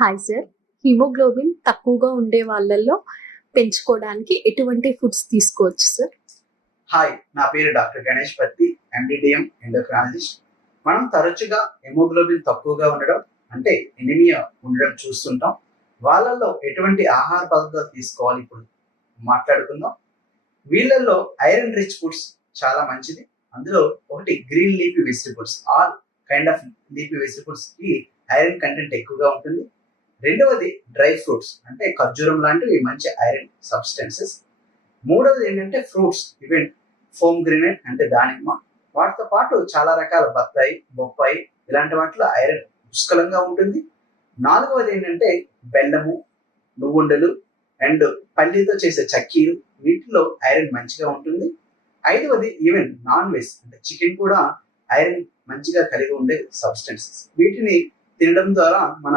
Hi sir. Haemoglobin తక్కువగా ఉండే వాళ్ళల్లో పెంచుకోవడానికి ఎటువంటి ఫుడ్స్ తీసుకోవచ్చు సార్? హాయ్, నా పేరు డాక్టర్ గణేష్ పత్తి, ఎండిడిఎం ఎండోక్రాలజిస్ట్. మనం తరచుగా హెమోగ్లోబిన్ తక్కువగా ఉండడం అంటే ఎనిమియా ఉండడం చూస్తుంటాం. వాళ్ళల్లో ఎటువంటి ఆహార పదార్థాలు తీసుకోవాలి ఇప్పుడు మాట్లాడుకుందాం. వీళ్ళల్లో ఐరన్ రిచ్ ఫుడ్స్ చాలా మంచిది. అందులో ఒకటి green leafy vegetables, all kind of leafy vegetables కి ఐరన్ కంటెంట్ ఎక్కువగా ఉంటుంది. రెండవది డ్రై ఫ్రూట్స్ అంటే ఖర్జూరం లాంటివి మంచి ఐరన్ సబ్స్టెన్సెస్. మూడవది ఏంటంటే ఫ్రూట్స్, ఈవెన్ ఫోమ్ గ్రెనేట్ అంటే దానిమ్మ. వాటితో పాటు చాలా రకాల బత్తాయి, బొప్పాయి ఇలాంటి వాటిలో ఐరన్ పుష్కలంగా ఉంటుంది. నాలుగవది ఏంటంటే బెల్లము, నువ్వుండలు అండ్ పల్లీతో చేసే చక్కీలు, వీటిలో ఐరన్ మంచిగా ఉంటుంది. ఐదవది ఈవెన్ నాన్ వెజ్ అంటే చికెన్ కూడా ఐరన్ మంచిగా కలిగి ఉండే సబ్స్టెన్సెస్. వీటిని తినడం ద్వారా మన